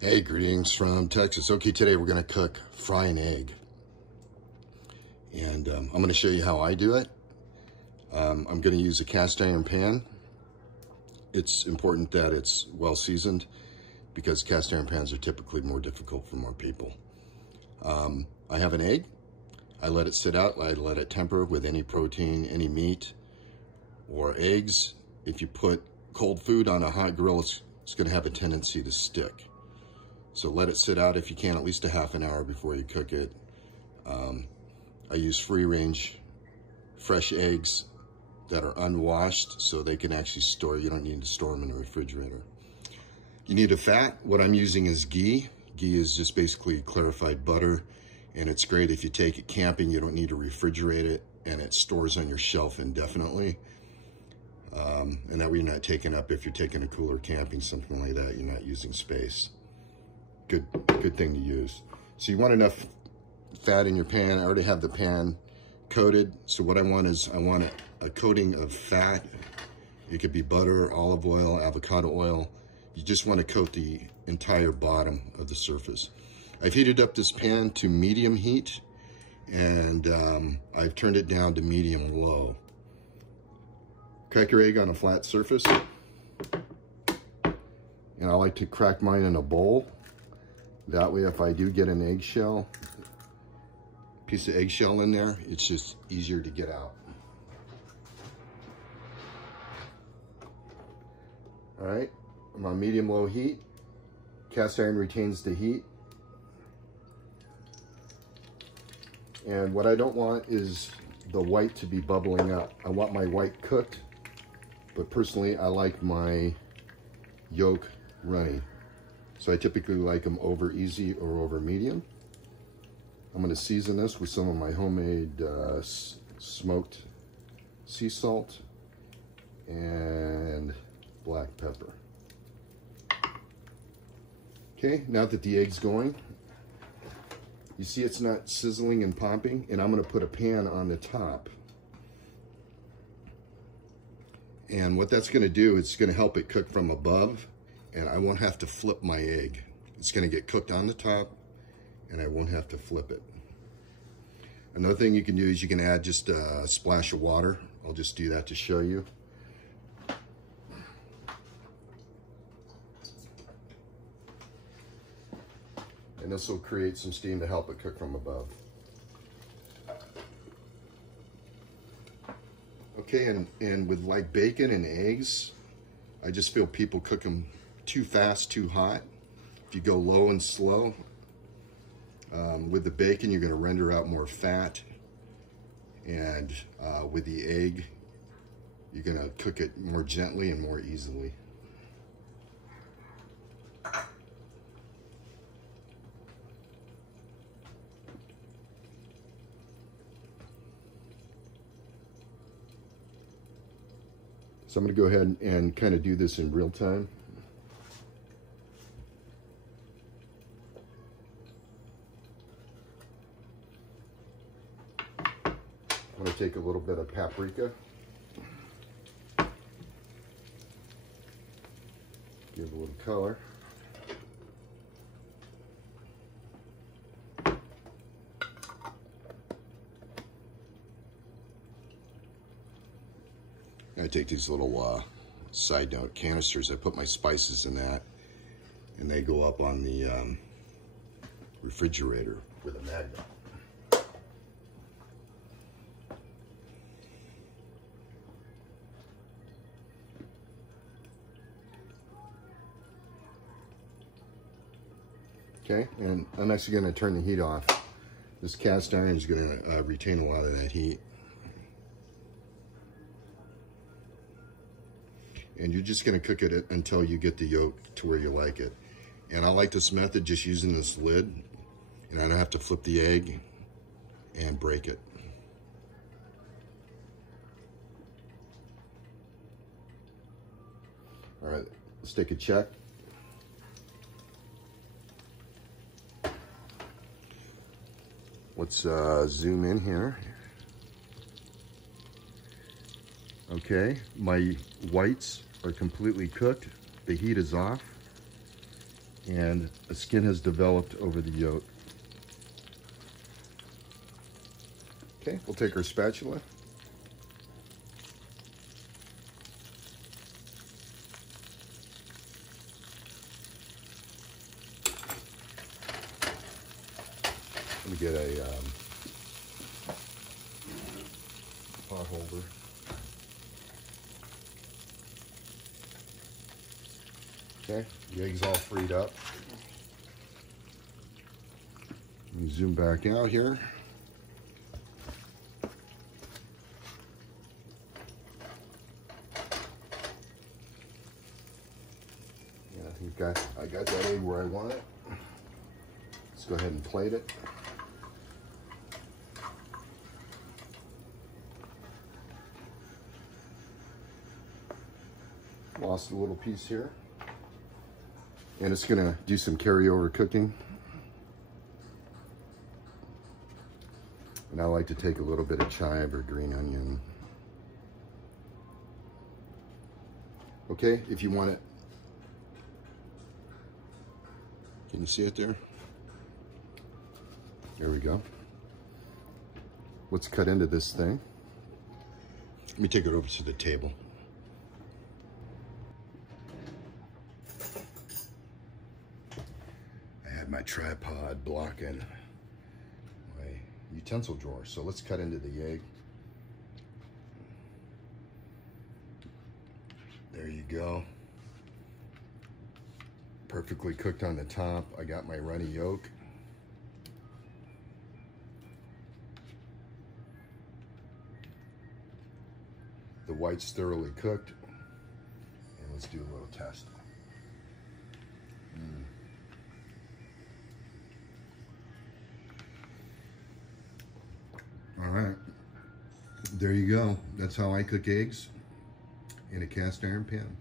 Hey, greetings from Texas. Okay, today we're going to fry an egg. And I'm going to show you how I do it. I'm going to use a cast iron pan. It's important that it's well seasoned because cast iron pans are typically more difficult for more people. I have an egg. I let it sit out. I let it temper with any protein, any meat, or eggs. If you put cold food on a hot grill, it's going to have a tendency to stick. So let it sit out if you can, at least a half an hour before you cook it. I use free range fresh eggs that are unwashed so they can actually store. You don't need to store them in a refrigerator. You need a fat. What I'm using is ghee. Ghee is just basically clarified butter, and it's great if you take it camping. You don't need to refrigerate it, and it stores on your shelf indefinitely. And that way you're not taking up, if you're taking a cooler camping, something like that, you're not using space. Good thing to use. So you want enough fat in your pan. I already have the pan coated. So what I want is a coating of fat. It could be butter, olive oil, avocado oil. You just want to coat the entire bottom of the surface. I've heated up this pan to medium heat, and I've turned it down to medium low. Crack your egg on a flat surface. And I like to crack mine in a bowl. That way, if I do get an eggshell, piece of eggshell in there, it's just easier to get out. All right, I'm on medium-low heat. Cast iron retains the heat. And what I don't want is the white to be bubbling up. I want my white cooked, but personally, I like my yolk runny. So I typically like them over easy or over medium. I'm going to season this with some of my homemade smoked sea salt and black pepper. Okay, now that the egg's going, you see it's not sizzling and popping, and I'm going to put a pan on the top. And what that's going to do, it's going to help it cook from above, and I won't have to flip my egg. It's going to get cooked on the top, and I won't have to flip it. Another thing you can do is you can add just a splash of water. I'll just do that to show you. And this will create some steam to help it cook from above. Okay, and with like bacon and eggs, I just feel people cook them too fast, too hot. If you go low and slow, with the bacon, you're gonna render out more fat. And with the egg, you're gonna cook it more gently and more easily. So I'm gonna go ahead and kind of do this in real time. I'm going to take a little bit of paprika. Give a little color. I take these little side note canisters. I put my spices in that, and they go up on the refrigerator with a magnet. Okay, and I'm actually going to turn the heat off. This cast iron is going to retain a lot of that heat. And you're just going to cook it until you get the yolk to where you like it. And I like this method just using this lid, and I don't have to flip the egg and break it. All right, let's take a check. Let's zoom in here. Okay, my whites are completely cooked. The heat is off. and a skin has developed over the yolk. Okay, we'll take our spatula. Let me get a pot holder. Okay, the egg's all freed up. Let me zoom back out here. Yeah, I got that egg where I want it. Let's go ahead and plate it. Lost a little piece here. And it's gonna do some carryover cooking. And I like to take a little bit of chive or green onion. Okay, if you want it. Can you see it there? There we go. Let's cut into this thing. Let me take it over to the table. I had my tripod blocking my utensil drawer, so let's cut into the egg. There you go. Perfectly cooked on the top. I got my runny yolk. The white's thoroughly cooked. And let's do a little test. All right. There you go. That's how I cook eggs in a cast iron pan.